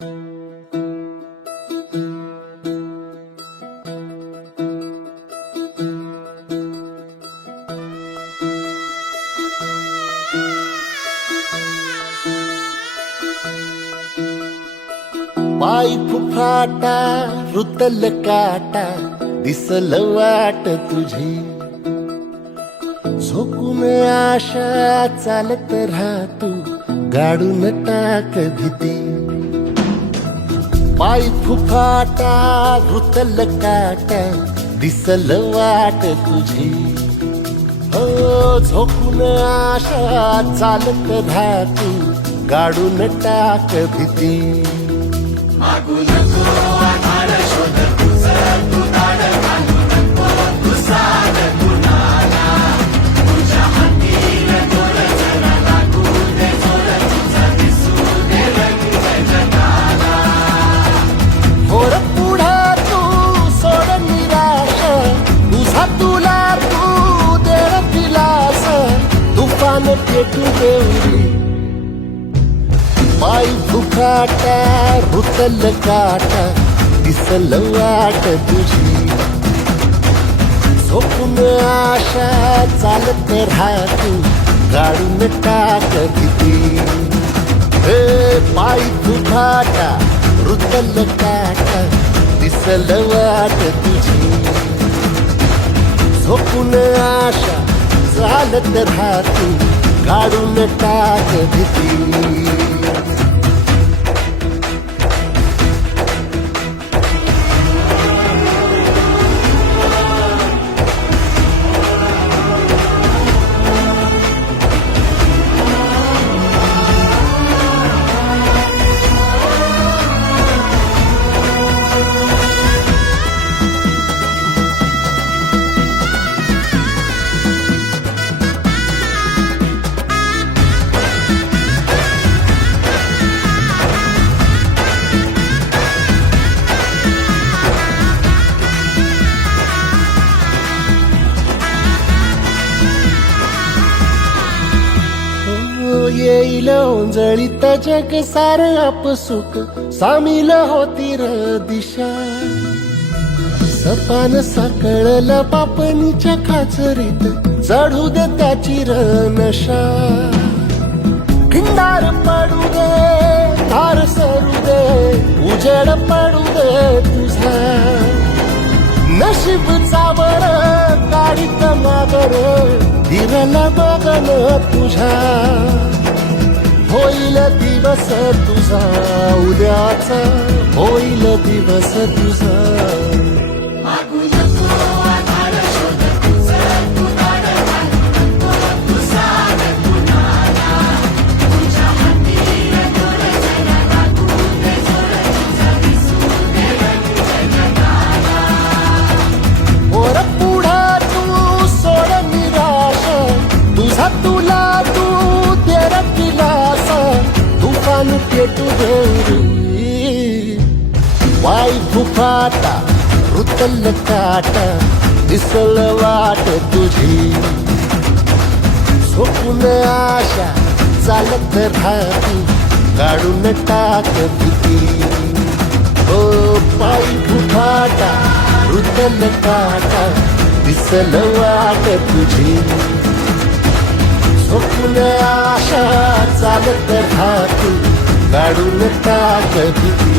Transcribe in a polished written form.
पाय फुफाटा रुतल काटा दिसल वाट तुझी झोकून आशा चालत राहतू गाडून टाक भीती पाय फुफाटा रुतल काटा दिसल वाट तुझी हो झोकून आशा चालत राहतू गाडून टाक भीती मागू नको आधार शोध तुझं तू दाड घालू नको तू साध कुणाला तुझ्या हातीन तोर जरा लागू दे जोर तुझा दिसू दे रंग जगाला होर पुढे तू सोड निराश तुझा तुला तू देर दिलास तुफान पेटू देवरी पाय फुफाटा रुतल काटा दिसल वाट तुझी झोपून आशा चालत राहतू गाडून टाक भीती हे पाय फुफाटा रुतल काटा दिसल वाट तुझी झोपून आशा चालत राहतू गाडून टाक भीती येईल ओंजळीत जग सार आपसुक सामील होती र दिशा सपान साकळल पापणीच्या खाचरीत चढू दे त्याची र नशा खिंडार पडू दे धार सरू दे उजेड पडू दे तुझा नशीब चावर गाडीत मागर हिरल बगन तुझा होईल दिवस तुझा उद्याचा होईल दिवस तुझा मागू नको आधार शोध तुझं तू दाड घालू नको तू साध कुणाला तुझ्या हातीन तोर जरा लागू दे जोर तुझा दिसू दे रंग जगाला वर पुढे तू सोड निराश तुझा तुला तू देर दिलास तुफान पेटू देवरी वाय फुफाटा रुतल काटा दिसल वाट तुझी झोपून आशा चालत राहतू गाडून टाक भीती हो पाय फुफाटा रुतल काटा दिसल वाट तुझी झोपून आशा चालत राहतू गाडून टाक भीती